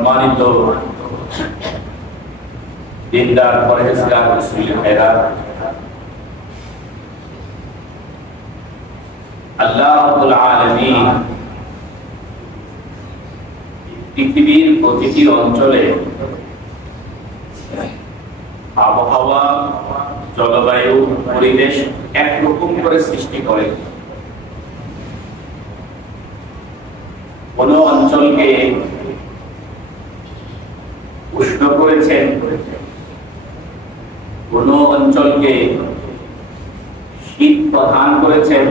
সম্মানিত দিনদার পরহেজগার মুসলিম ভাইরা, আল্লাহ রাব্বুল আলামিন পৃথিবীর প্রতিটি অঞ্চলে আবহাওয়া, জলবায়ু, পরিবেশ একরকম করে সৃষ্টি করে। কোন অঞ্চলকে উষ্ণ করেছেন, কোন অঞ্চলকে শীত প্রদান করেছেন,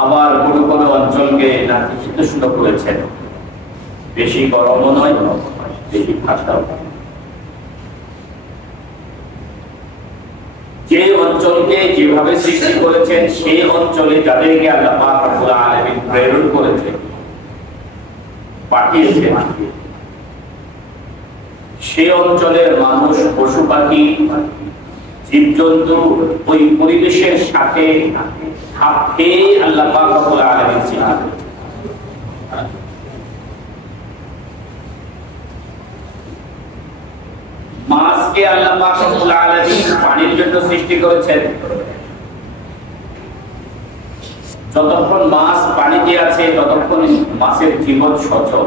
আবার কোন কোন অঞ্চলকে নাতিশীতোষ্ণ করেছেন। বেশি গরমও নয়, বেশি ঠান্ডাও। যে অঞ্চলকে যেভাবে সৃষ্টি করেছেন, সেই অঞ্চলে যাদেরকে আল্লাহ পাক রব্বুল আলামিন প্রেরণ করেছেন, পাঠিয়েছেন, সেই অঞ্চলের মানুষ, পশু পাখি, জীবজন্তু ওই পরিবেশের সাথে খাপ খেয়ে আল্লাহ পাক রব্বুল আলামিন সৃষ্টি করেছেন। মাছকে আল্লাহ পাক রব্বুল আলামিন পানির জন্য সৃষ্টি করেছেন। যতক্ষণ মাছ পানিতে আছে ততক্ষণ মাছের জীবন সচল।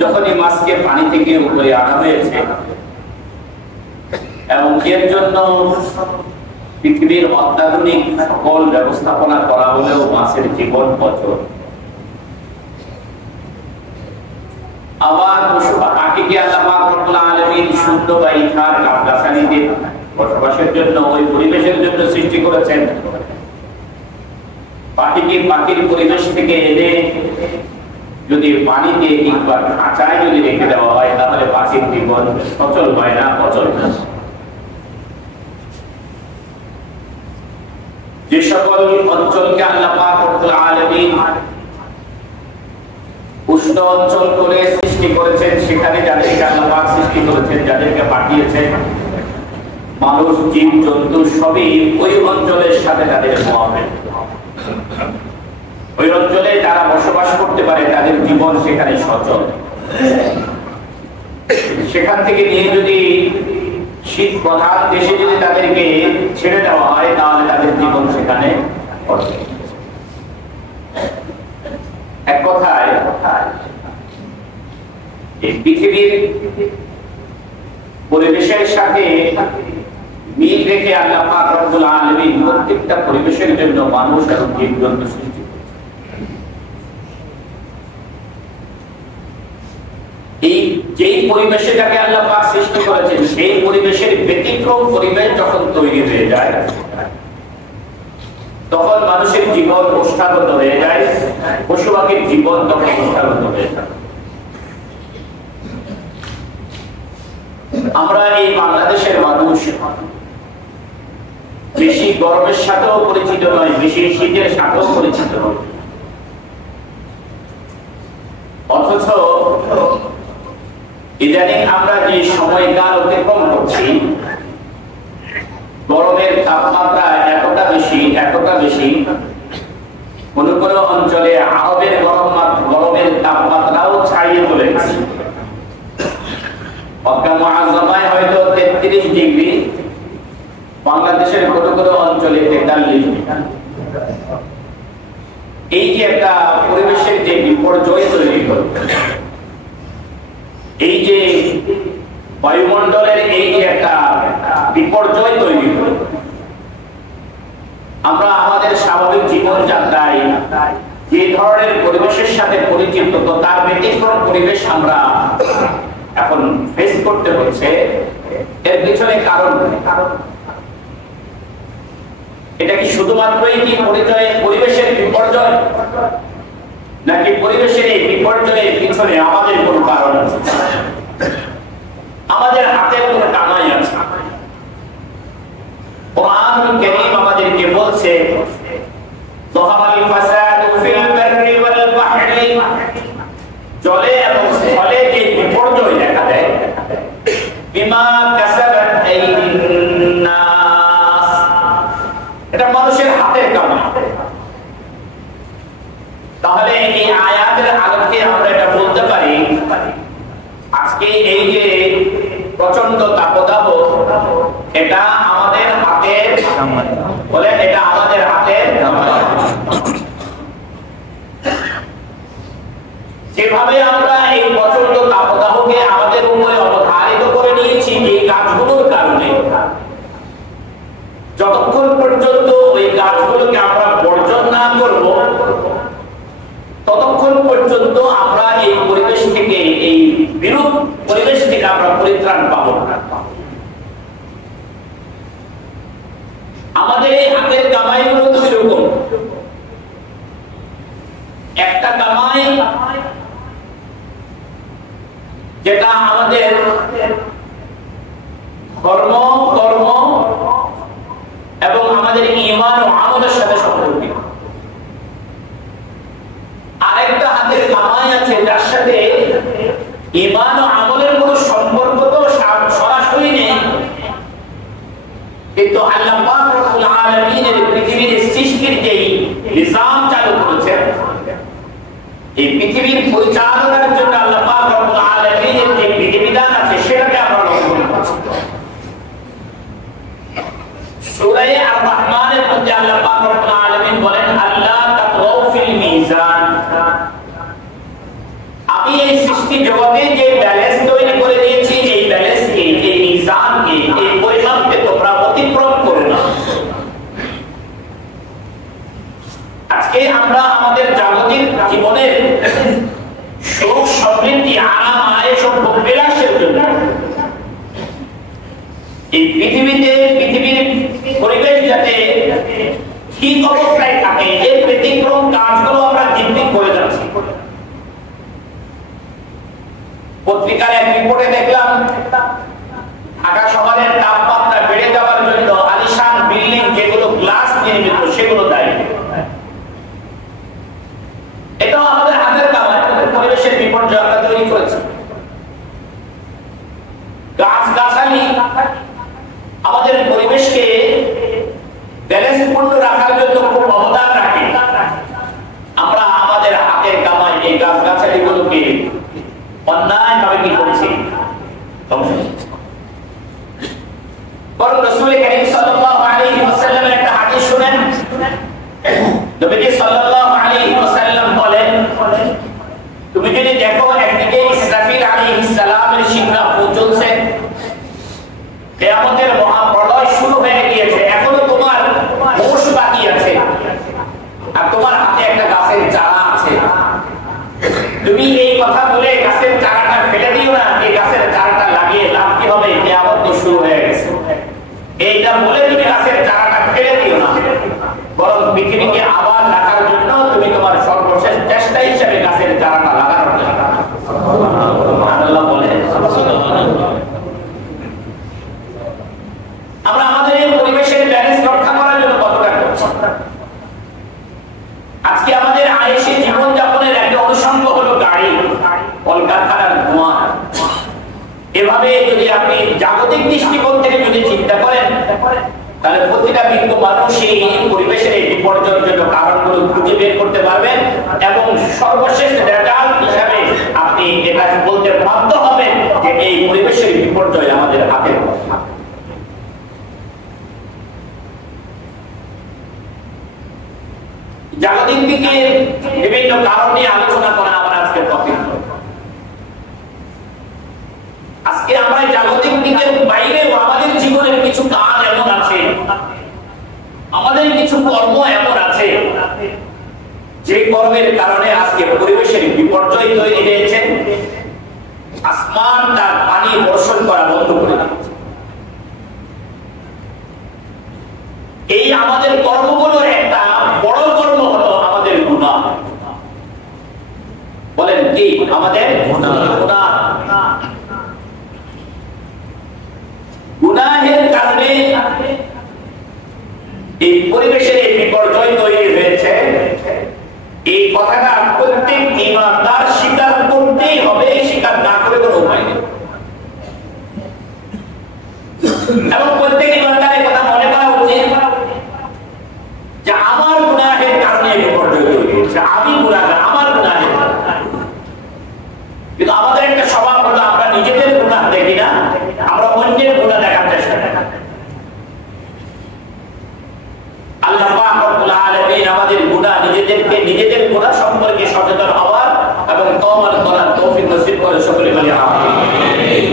যখনই মাছকে পানি থেকে উপরে আনা হয়েছে এবং এর জন্য পৃথিবীর অত্যাধুনিক সকল ব্যবস্থাপনা করা হলেও মাছের জীবন অচল। আবার পশু পাখিকে আল্লাহ পাক রব্বুল আলামিন শুদ্ধ বা ইথার গাছগাছালিতে বসবাসের জন্য, ওই পরিবেশের জন্য সৃষ্টি করেছেন। পাখিকে পাখির পরিবেশ থেকে এনে যদি পানিতে কিংবা খাঁচায় যদি রেখে দেওয়া হয়, তাহলে পাখির জীবন সচল হয় না, অচল হয়। যে সকল অঞ্চলকে আল্লাহ পাক রব্বুল আলামিন উষ্ণ অঞ্চল করে সৃষ্টি করেছেন, সেখানে যাদেরকে আল্লাহ পাক সৃষ্টি করেছেন, যাদেরকে পাঠিয়েছেন, মানুষ, জীব জন্তু সবই ওই অঞ্চলের সাথে তাদের মোয়াবেল। ওই অঞ্চলে যারা বসবাস করতে পারে তাদের জীবন সেখানে সচল। সেখান থেকে নিয়ে যদি শীত প্রধান দেশে যদি তাদেরকে ছেড়ে দেওয়া হয়, তাহলে তাদের জীবন সেখানে অচল। এক কথায় এই পৃথিবীর পরিবেশের সাথে মিল রেখে আল্লাহ পাক রব্বুল আলামিন প্রত্যেকটা পরিবেশের জন্য মানুষ এবং জীবজন্তু সৃষ্টি করেছেন। এই যেই পরিবেশটাকে আল্লাহ পাক সৃষ্টি করেছেন, সেই পরিবেশের ব্যতিক্রম পরিবেশ যখন তৈরি হয়ে যায়, তখন মানুষের জীবন ওষ্ঠাগত হয়ে যায়, পশু পাখির জীবন তখন ওষ্ঠাগত হয়ে যায়। আমরা এই বাংলাদেশের মানুষ বেশি গরমের সাথেও পরিচিত নয়, বেশি শীতের সাথেও পরিচিত নয়, অথচ ইদানিং আমরা যে সময়কাল অতিক্রম করছি, গরমের তাপমাত্রা এতটা বেশি, কোন কোন অঞ্চলে আরবের গরমের তাপমাত্রাও ছাড়িয়ে চলে গেছে। মক্কা মুআজ্জামায় হয়তো 33 ডিগ্রি, বাংলাদেশের কোন কোন অঞ্চলে 43 ডিগ্রি। এই যে একটা পরিবেশের যে বিপর্যয় তৈরি হল, এই যে বায়ুমণ্ডলের এই যে একটা বিপর্যয় তৈরি হল, আমরা আমাদের স্বাভাবিক জীবনযাত্রায় যে ধরনের পরিবেশের সাথে পরিচিত, তো তার ব্যতিক্রম পরিবেশ আমরা এখন ফেস করতে হচ্ছে। এর পিছনে কারণ, এটা কি শুধুমাত্রই কি পরিবেশের বিপর্যয়, নাকি পরিবেশের এই বিপর্যয়ের পিছনে আমাদের কোনো কারণ আছে, আমাদের হাতের কোনো টানাই আছে? কোরআনুল কারীম আমাদেরকে বলছে, যাহারাল ফাসাদু ফিল বাররি ওয়াল বাহরি, জলে এবং স্থলে যে বিপর্যয় দেখা দেয়, বিমা কাসাবাত আইদিন নাস, এটা মানুষের হাতের কামাই। তাহলে এই আয়াতের আলোকে আমরা এটা বলতে পারি আজকে এই যে প্রচন্ড তাপদাহ এটা আমাদের হাতের বলে, এটা আমাদের হাতের যেভাবে আমরা এই প্রচন্ড তাপদাহকে আমাদের উপরে অবধারিত করে নিয়েছি এই গাছগুলোর কারণে, যতক্ষণ পর্যন্ত ওই গাছগুলোকে আমরা বর্জন না করব ততক্ষণ পর্যন্ত আমরা এই পরিবেশ থেকে, এই বিরূপ পরিবেশ থেকে আমরা পরিত্রাণ পাব না। আমাদের এই হাতের কামাইগুলো তো এরকম, একটা কামাই যেটা আমাদের ধর্ম, কর্ম এবং আমাদের ঈমান ও আমলের সাথে সম্পর্কিত। আরেকটা হাতের কামাই আছে যার সাথে ঈমান ও আমলের কোনো সম্পর্ক তো সরাসরি নেই, কিন্তু আল্লাহ পাক রব্বুল আলামিনের পৃথিবীর সৃষ্টির যে নিজাম চালু করেছেন, এই পৃথিবীর পরিচালনার জন্য আল্লাহ পাক রব্বুল আলামিনের যে বিধিবিধান আছে সেটাকে আমরা লক্ষ্য করছি। সূরা আর-রহমানের মধ্যে আল্লাহ পাক রব্বুল আলামিন বলেন, আল্লাহ তাতগাউ ফিল মিজান, আমি এই সৃষ্টি জগতে যে ব্যালেন্স তৈরি করে দিয়েছি, এই ব্যালেন্সকে, এই মিজানকে, এই পরিমাপকে তোমরা অতিক্রম করো না। আজকে আমরা আমাদের জাগতিক জীবনের সুখ, সমৃদ্ধি, আরাম, আয়েশ ও ভোগবিলাসের জন্য এই পৃথিবীর পরিবেশ যাতে ঠিক অবস্থায় থাকে, এর ব্যতিক্রম কাজগুলো আমরা দিন দিন করে যাচ্ছি। পত্রিকার এক রিপোর্টে দেখলাম ঢাকা শহরের তাপমাত্রা বেড়ে যাওয়ার জন্য আলিশান বিল্ডিং যেগুলো গ্লাস নির্মিত সেগুলো দায়ী। এটাও আমাদের হাতের কামাই, পরিবেশের বিপর্যয় আমরা তৈরি করেছি। গাছগাছালি আমাদের পরিবেশকে ব্যালেন্সপূর্ণ রাখার জন্য খুব অবদান রাখে। আমরা আমাদের হাতের কামাই এই গাছগাছালিগুলোকে অন্যায়ভাবে কি করছি? বরং রাসূল কারীম সাল্লাল্লাহু আলাইহি ওয়াসাল্লামের একটা হাদিস শুনেন। নবীজি সাল্লাল্লাহু আলাইহি ওয়াসাল্লাম বলেন, তুমি যদি দেখো একদিকে ইসরাফিল আলাইহিস সালামের শিংরা চলছে, কিয়ামতের মহাপ্রলয় শুরু হয়ে গিয়েছে, এখনো তোমার হোশ বাকি আছে, আর তোমার হাতে একটা গাছের চারা আছে। তুমি এই কথা বলে গাছের চারাটা ফেলে দিও না, এই গাছের চারাটা লাগিয়ে লাভ কি হবে? কিয়ামত তো শুরু হয়ে গেছে। এইটা বলে তুমি গাছের চারাটা ফেলে দিও না, বরং পৃথিবীকে আবার রাখার জন্য তুমি তোমার সর্বশেষ চেষ্টা হিসেবে গাছের চারাটা লাগানোর চেষ্টা করো। আল্লাহ বলে আমরা আমাদের এই পরিবেশের ব্যালেন্স রক্ষা করার জন্য কতটা করছি। আজকে আমাদের আয়েশে জীবন যাপনের একটা অনুষঙ্গ হলো গাড়ি, কলকারখানার ধোঁয়া। এভাবে যদি আপনি জাগতিক দৃষ্টিকোণ থেকে যদি চিন্তা করেন, তাহলে প্রতিটা বিন্দু মানুষ এই পরিবেশের এই বিপর্যয়ের জন্য কারণগুলো খুঁজে বের করতে পারবেন এবং সর্বশেষ রেজাল্ট হিসাবে আপনি এটা বলতে বাধ্য হবেন যে এই পরিবেশের বিপর্যয় আমাদের হাতের কথা। জাগতিক দিকে বিভিন্ন কারণ নিয়ে আলোচনা করা আমার আজকের টপিক। আজকে আমরা জাগতিক দিকের বাইরেও আমাদের জীবনের কিছু কাজ এমন আছে, আমাদের কিছু কর্ম এমন আছে যে কর্মের কারণে আজকে পরিবেশের বিপর্যয় তৈরি হয়েছে, আসমান তার পানি বর্ষণ করা বন্ধ করে দিয়েছে। এই আমাদের কর্মগুলোর একটা বড় কর্ম হলো আমাদের গুনাহ। বলেন কি? আমাদের গুনাহ। গুনাহের কারণে এই পরিবেশের এই বিপর্যয় তৈরি হয়েছে। এই কথাটা প্রত্যেক ঈমানদার স্বীকার করতেই হবে, স্বীকার না করে কোনো উপায় নেই। এবং প্রত্যেক ঈমানদারের কথা মনে করা উচিত যে আমার গুনাহের কারণে এই বিপর্যয় তৈরি হয়েছে, আমি গুনাহগার, কিন্তু আমাদের একটা স্বভাব হলো আমরা নিজেদের গুনাহ দেখি না, আমরা অন্যের গুনাহ দেখার চেষ্টা করি। আল্লাহ পাক রব্বুল আলামিন আমাদের গুনাহ নিজেদের গুনাহ সম্পর্কে সচেতন হওয়ার এবং তওবা করার তৌফিক নসিব করে সকলে বলি আমিন।